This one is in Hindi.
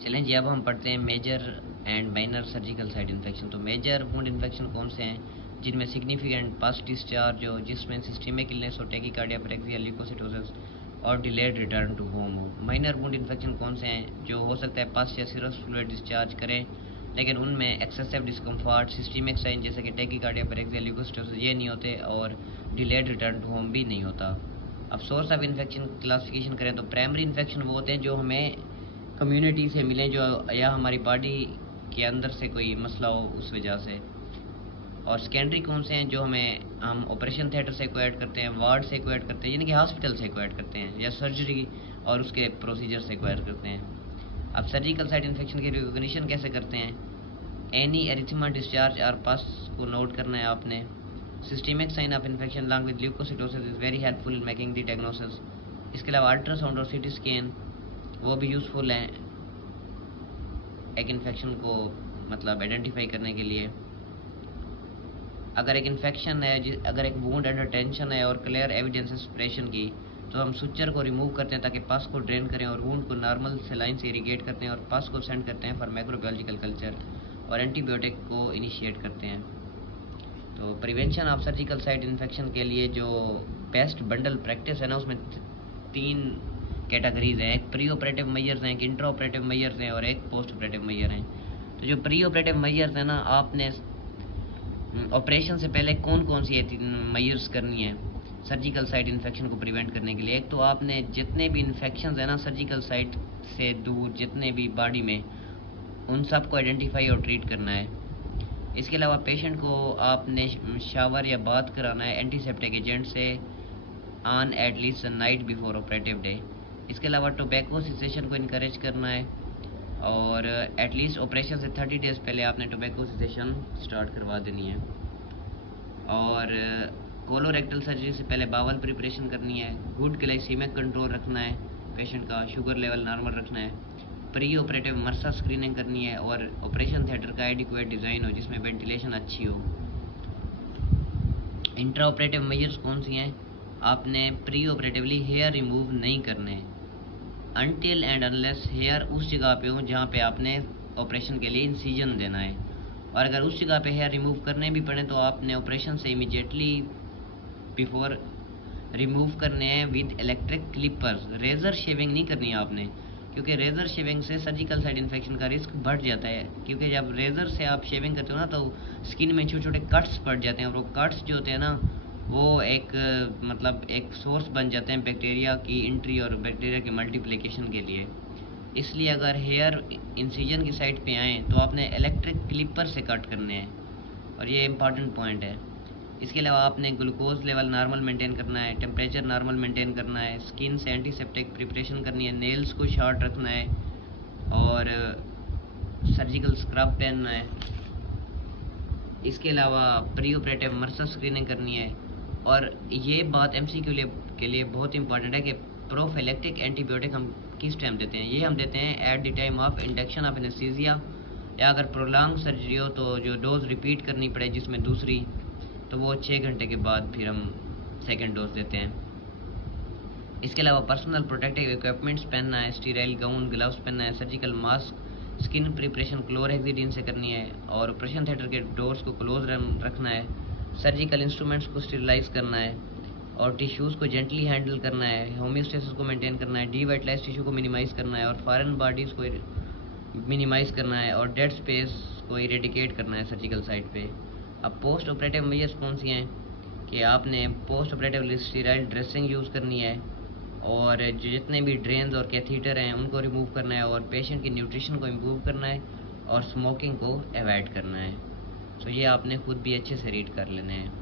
चलें जी, अब हम पढ़ते हैं major and minor surgical site infection. तो मेजर वुंड इन्फेक्शन कौन से हैं जिनमें सिग्निफिकेंट पस डिस्चार्ज हो, जिसमें सिस्टमिक इलनेस हो, टैकीकार्डिया, प्रेक्सिया, ल्यूकोसिटोसिस और डिलेड रिटर्न टू होम हो। माइनर वुंड इन्फेक्शन कौन से हैं जो हो सकता है पस या सीरस फ्लूइड डिस्चार्ज करें, लेकिन उनमें एक्सेसिव डिस्कम्फर्ट, सिस्टमिक साइन जैसे कि टैकीकार्डिया, प्रेक्सिया, ल्यूकोसिटोसिस ये नहीं होते और डिलेड रिटर्न टू होम भी नहीं होता। अब सोर्स ऑफ इन्फेक्शन क्लासिफिकेशन करें तो प्राइमरी इन्फेक्शन वो होते हैं जो हमें कम्युनिटी से मिले, जो या हमारी बॉडी के अंदर से कोई मसला हो उस वजह से। और सेकेंडरी कौन से हैं जो हम ऑपरेशन थिएटर से एक्वायर्ड करते हैं, वार्ड से एक्वायर्ड करते हैं, यानी कि हॉस्पिटल से एक्वायर्ड करते हैं, या सर्जरी और उसके प्रोसीजर से एक्वायर करते हैं। अब सर्जिकल साइट इन्फेक्शन की रिकॉग्निशन कैसे करते हैं? एनी एरिथमा डिस्चार्ज और पस को नोट करना है आपने। Systemic sign of infection along with leukocytosis is very helpful in making the diagnosis. इसके अलावा अल्ट्रासाउंड और सीटी स्कैन वो भी यूज़फुल हैं एक इन्फेक्शन को मतलब आइडेंटिफाई करने के लिए। अगर एक इन्फेक्शन है, अगर एक वुंड अंडर टेंशन है और क्लियर एविडेंस स्प्रेशन की, तो हम सुचर को रिमूव करते हैं ताकि पस को ड्रेन करें और वुंड को नॉर्मल सेलाइन से इरिगेट करते हैं और पस को सेंड करते हैं फॉर माइक्रोबायोलॉजिकल कल्चर और एंटीबायोटिक को इनिशिएट करते हैं। तो prevention of surgical site infection के लिए जो बेस्ट बंडल प्रैक्टिस है ना, उसमें 3 कैटेगरीज हैं। एक प्री ऑपरेटिव मेजर्स हैं, एक इंट्रा ऑपरेटिव मेजर्स हैं और एक पोस्ट ऑपरेटिव मेजर हैं। तो जो प्री ऑपरेटिव मेजर्स हैं ना, आपने ऑपरेशन से पहले कौन कौन सी मेजर्स करनी है सर्जिकल साइट इन्फेक्शन को प्रिवेंट करने के लिए? एक तो आपने जितने भी इन्फेक्शंस हैं ना सर्जिकल साइट से दूर, जितने भी बॉडी में, उन सब को आइडेंटिफाई और ट्रीट करना है। इसके अलावा पेशेंट को आपने शावर या बाथ कराना है एंटीसेप्टिक एजेंट से on at least night before operative day. इसके अलावा टोबैको सिसेशन को इनकरेज करना है और एटलीस्ट ऑपरेशन से 30 डेज़ पहले आपने टोबैको सिसेशन स्टार्ट करवा देनी है। और कोलोरेक्टल सर्जरी से पहले बावल प्रिपरेशन करनी है। गुड ग्लाइसीमिक कंट्रोल रखना है, पेशेंट का शुगर लेवल नॉर्मल रखना है। प्री ऑपरेटिव मर्सा स्क्रीनिंग करनी है और ऑपरेशन थिएटर का एडिक्वेट डिज़ाइन हो जिसमें वेंटिलेशन अच्छी हो। इंट्रा ऑपरेटिव मेजर्स कौन सी हैं? आपने प्री ऑपरेटिवली हेयर रिमूव नहीं करने अनटिल एंड अनलेस हेयर उस जगह पे हो जहाँ पे आपने ऑपरेशन के लिए इंसिजन देना है। और अगर उस जगह पे हेयर रिमूव करने भी पड़े तो आपने ऑपरेशन से इमीडिएटली बिफोर रिमूव करने हैं with electric clippers. Razor shaving नहीं करनी है आपने, क्योंकि रेज़र शेविंग से सर्जिकल साइड इन्फेक्शन का रिस्क बढ़ जाता है। क्योंकि जब रेज़र से आप शेविंग करते हो ना तो स्किन में छोटे छोटे कट्स पड़ जाते हैं और वो कट्स जो होते हैं ना वो एक मतलब एक सोर्स बन जाते हैं बैक्टीरिया की एंट्री और बैक्टीरिया की मल्टीप्लिकेशन के लिए। इसलिए अगर हेयर इंसिजन की साइड पे आएँ तो आपने इलेक्ट्रिक क्लिपर से कट करने हैं और ये इम्पॉर्टेंट पॉइंट है। इसके अलावा आपने ग्लूकोज लेवल नॉर्मल मेंटेन करना है, टेम्परेचर नॉर्मल मेंटेन करना है, स्किन से एंटीसेप्टिक प्रिपरेशन करनी है, नेल्स को शॉर्ट रखना है और सर्जिकल स्क्रब पहनना है। इसके अलावा प्री ऑपरेटिव मर्सा स्क्रीनिंग करनी है। और ये बात एमसीक्यू के लिए बहुत इंपॉर्टेंट है कि प्रोफिलैक्टिक एंटीबायोटिक हम किस टाइम देते हैं? ये हम देते हैं at the time of induction of anaesthesia, या अगर प्रोलॉन्ग सर्जरी हो तो जो डोज रिपीट करनी पड़े जिसमें दूसरी, तो वो 6 घंटे के बाद फिर हम सेकेंड डोज देते हैं। इसके अलावा पर्सनल प्रोटेक्टिव इक्विपमेंट्स पहनना है, स्टीराइल गाउन, ग्लव्स पहनना है, surgical mask, skin preparation chlorhexidine से करनी है और ऑपरेशन थिएटर के डोर्स को क्लोज रखना है, सर्जिकल इंस्ट्रूमेंट्स को स्टेरिलाइज करना है और टिश्यूज़ को जेंटली हैंडल करना है, होम्योस्टेसिस को मेंटेन करना है, डीवाइटलाइज टिश्यू को मिनिमाइज़ करना है और फॉरेन बॉडीज़ को मिनिमाइज़ करना है और डेड स्पेस को इरेडिकेट करना है सर्जिकल साइट पे। अब पोस्ट ऑपरेटिव मेजर्स कौन सी हैं कि आपने post operative sterile dressing use करनी है और जो जितने भी ड्रेन्स और कैथीटर हैं उनको रिमूव करना है और पेशेंट की न्यूट्रिशन को इम्प्रूव करना है और स्मोकिंग को अवॉइड करना है। सो ये आपने खुद भी अच्छे से रीड कर लेने हैं।